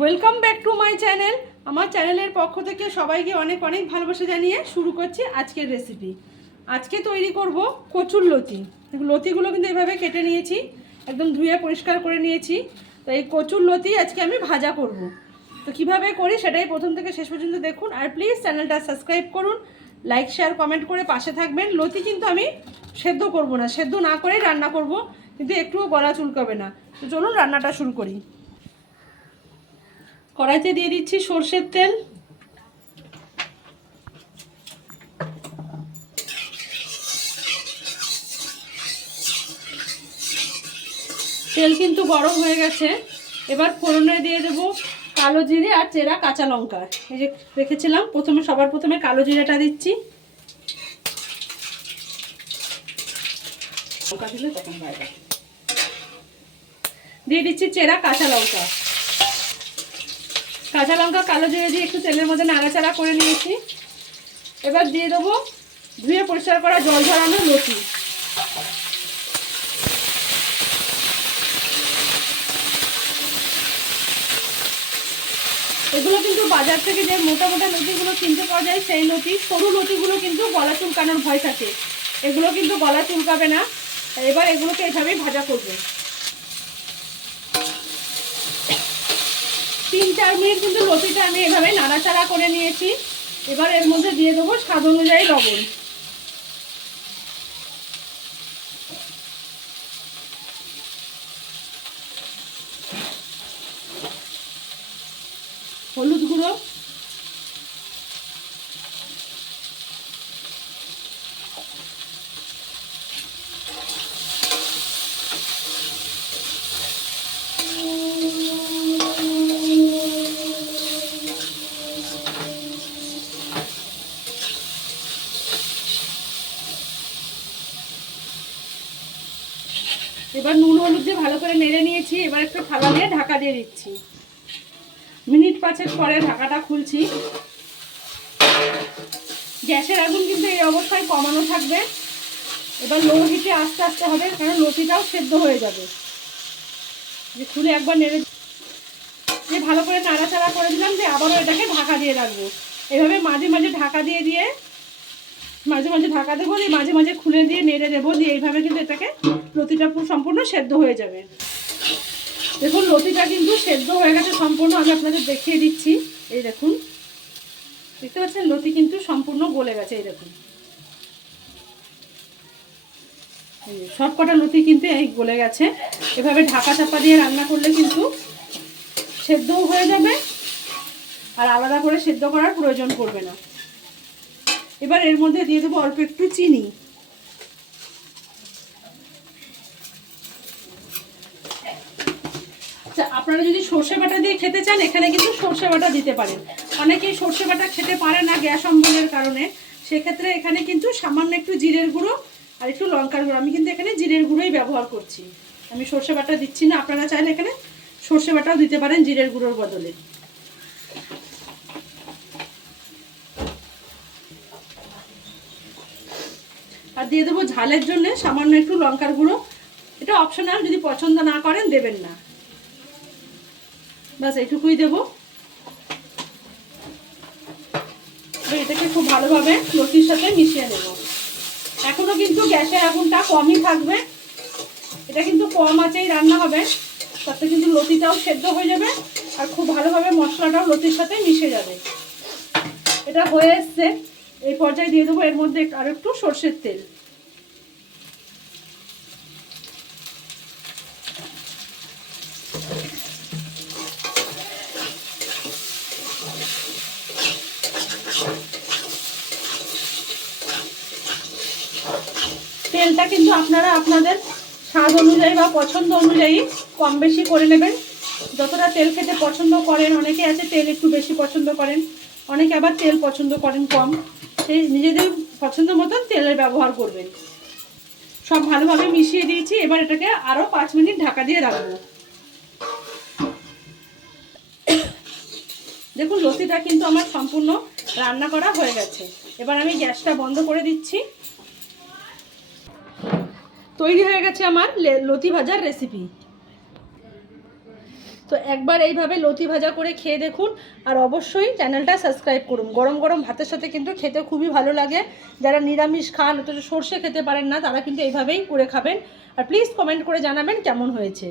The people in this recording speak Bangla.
Welcome back to my channel. আমার চ্যানেলের পক্ষ থেকে সবাইকে অনেক অনেক ভালোবাসা জানিয়ে শুরু করছি আজকের রেসিপি। আজকে তৈরি করব কচুর লতি। লতিগুলো কিন্তু এভাবে কেটে নিয়েছি, একদম ধুয়ে পরিষ্কার করে নিয়েছি। তো এই কচুর লতি আজকে আমি ভাজা করব। তো কিভাবে করি সেটাই প্রথম থেকে শেষ পর্যন্ত দেখুন, আর প্লিজ চ্যানেলটা সাবস্ক্রাইব করুন, লাইক শেয়ার কমেন্ট করে পাশে থাকবেন। লতি কিন্তু আমি সেদ্ধ করব না, সেদ্ধ না করেই রান্না করব, কিন্তু একটুও গলা চুলকাবে না। তো চলুন রান্নাটা শুরু করি। কড়াইতে দিয়ে দিচ্ছি সর্ষের তেল। তেল কিন্তু গরম হয়ে গেছে। এবার ফোড়নে দিয়ে দেবো কালো জিরে আর চেরা কাঁচা লঙ্কা। এই যে রেখেছিলাম, সবার প্রথমে কালো জিরেটা দিচ্ছি। দিয়ে দিচ্ছি চেরা কাঁচা লঙ্কা। কাঁচা লঙ্কা কালো জিরে দিয়ে একটু তেলের মধ্যে নাড়াচাড়া করে নিয়েছি। এবার দিয়ে দেবো ধুয়ে পরিষ্কার করা জল ঝরানো লতি। এগুলো কিন্তু বাজার থেকে যে মোটা মোটা লতিগুলো কিনতে পাওয়া যায় সেই লতি, সরু লতিগুলো কিন্তু গলা চুলকানোর ভয় থাকে, এগুলো কিন্তু গলা চুলকাবে না। এবার এগুলোকে এভাবেই ভাজা করবে। 3-4 মিনিট কিন্তু লতিটা আমি এভাবে নাড়াচাড়া করে নিয়েছি। এবার এর মধ্যে দিয়ে দেবো স্বাদ অনুযায়ী লবণ, হলুদ গুঁড়ো, এবার নুন হলুদ দিয়ে ভালো করে নেড়ে নিয়েছি। এবার একটু থালা দিয়ে ঢাকা দিয়ে দিচ্ছি। মিনিট 5 পরে ঢাকাটা খুলছি। গ্যাসের আগুন কিন্তু এই অবস্থায় কমানো থাকবে। এবার লো হিটে আস্তে আস্তে হবে, কারণ লতিটাও সেদ্ধ হয়ে যাবে। যে খুলে একবার নেড়ে দিয়ে ভালো করে নাড়াচাড়া করে দিলাম, যে আবারও এটাকে ঢাকা দিয়ে রাখবো। এভাবে মাঝে মাঝে ঢাকা দিয়ে দিয়ে মাঝে মাঝে ঢাকা দেবো, দিয়ে মাঝে মাঝে খুলে দিয়ে নেড়ে দেবো, দিয়ে এইভাবে কিন্তু এটাকে লতিটা সম্পূর্ণ সেদ্ধ হয়ে যাবে। দেখুন লতিটা কিন্তু সেদ্ধ হয়ে গেছে সম্পূর্ণ। আমি আপনাদের দেখিয়ে দিচ্ছি। এই দেখুন, দেখতে পাচ্ছেন লতি কিন্তু সম্পূর্ণ গলে গেছে। এই দেখুন, সব কটা লতি কিন্তু এই গলে গেছে। এভাবে ঢাকা চাপা দিয়ে রান্না করলে কিন্তু সেদ্ধও হয়ে যাবে, আর আলাদা করে সেদ্ধ করার প্রয়োজন পড়বে না। এবার এর মধ্যে দিয়ে দেবো অল্প একটু চিনি। আপনারা যদি সর্ষে বাটা দিয়ে খেতে চান, এখানে কিন্তু সর্ষে বাটা দিতে পারেন। অনেকেই সর্ষে বাটা খেতে পারে না গ্যাস অম্বলের কারণে, সেক্ষেত্রে এখানে কিন্তু সামান্য একটু জিরের গুঁড়ো আর একটু লঙ্কার গুঁড়ো, আমি কিন্তু এখানে জিরের গুঁড়োই ব্যবহার করছি, আমি সর্ষে বাটা দিচ্ছি না। আপনারা চাইলে এখানে সর্ষে বাটাও দিতে পারেন জিরের গুঁড়োর বদলে। আর দিয়ে দেবো ঝালের জন্য সামান্য একটু লঙ্কার গুঁড়ো। এটা অপশনাল, যদি পছন্দ না করেন দেবেন না, বাস এইটুকুই দেবো। এটাকে খুব ভালোভাবে লতির সাথে মিশিয়ে নেব। এখনো কিন্তু গ্যাসের আগুনটা কমই থাকবে, এটা কিন্তু কম আঁচেই রান্না হবে, তাতে কিন্তু লতিটাও সেদ্ধ হয়ে যাবে আর খুব ভালোভাবে মশলাটাও লতির সাথে মিশে যাবে। এটা হয়ে এসছে। এই পর্যায়ে দিয়ে দেবো এর মধ্যে আর একটু সর্ষের তেল। তেলটা কিন্তু আপনারা আপনাদের স্বাদ অনুযায়ী বা পছন্দ অনুযায়ী কম বেশি করে নেবেন। যতটা তেল খেতে পছন্দ করেন, অনেকে আছে তেল একটু বেশি পছন্দ করেন, অনেকে আবার তেল পছন্দ করেন কম, সেই নিজেদের পছন্দ মতন তেলের ব্যবহার করবেন। সব ভালোভাবে মিশিয়ে দিয়েছি। এবার এটাকে আরও 5 মিনিট ঢাকা দিয়ে রাখবো। দেখুন লতিটা কিন্তু আমার সম্পূর্ণ রান্না করা হয়ে গেছে। এবার আমি গ্যাসটা বন্ধ করে দিচ্ছি। তৈরি হয়ে গেছে আমার লতি ভাজার রেসিপি। তো একবার এইভাবে লতি ভাজা করে খেয়ে দেখুন, আর অবশ্যই চ্যানেলটা সাবস্ক্রাইব করুন। গরম গরম ভাতের সাথে কিন্তু খেতে খুবই ভালো লাগে। যারা নিরামিষ খান, অথচ সর্ষে খেতে পারেন না, তারা কিন্তু এইভাবেই করে খাবেন। আর প্লিজ কমেন্ট করে জানাবেন কেমন হয়েছে।